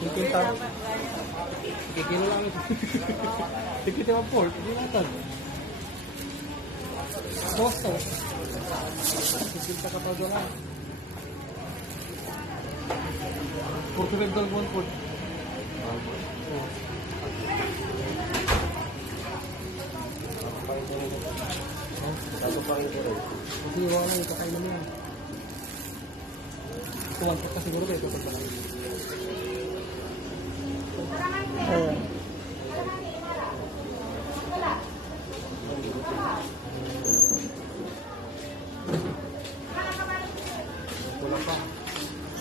Kikita. Kikilo lang ito. Kikita mo pork. Hindi natin. Bosto. Kikita ka pa doon lang. Pork red dog one pork. Kasi yung mga ito kayo naman yan. Tuwan ka siguro tayo ito pag Oo.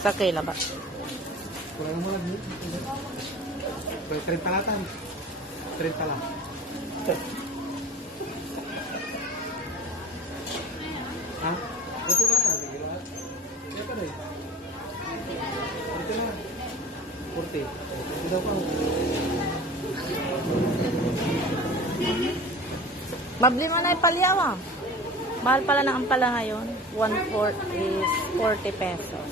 Sa kila ba? Wala mo lang. Pero 30 latan. 30 lang. 40. Ito daw pa. Mabli mo na ipalyaw ah. Mahal pala ng ampala ngayon. One fourth is 40 pesos.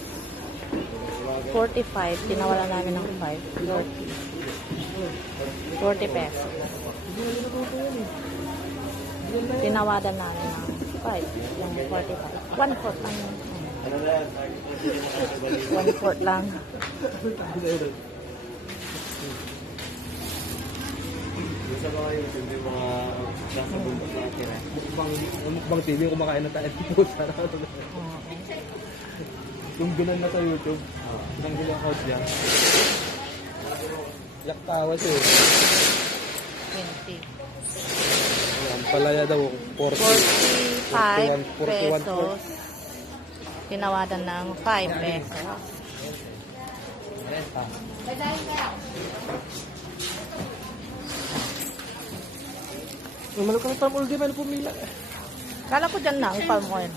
45. Tinawala namin ng 5. 40. 40 pesos. Tinawadan namin ng 5. Yung 45. One fourth lang yun. One fourth lang. Sa mga yun, hindi mga nasa bundok na tira. Mukbang, mukbang TV kumakain na tayo. Oo. Yung gunan na sa YouTube. Tinanggal yung account niya. Yak tawa siya eh. 20. Ayan, palaya daw. 40. 45 41 pesos. Tinawadan ng 5 pesos. Ah. Ang malukang palm oil, di ba na pumila? Kala ko dyan na ang palm oil.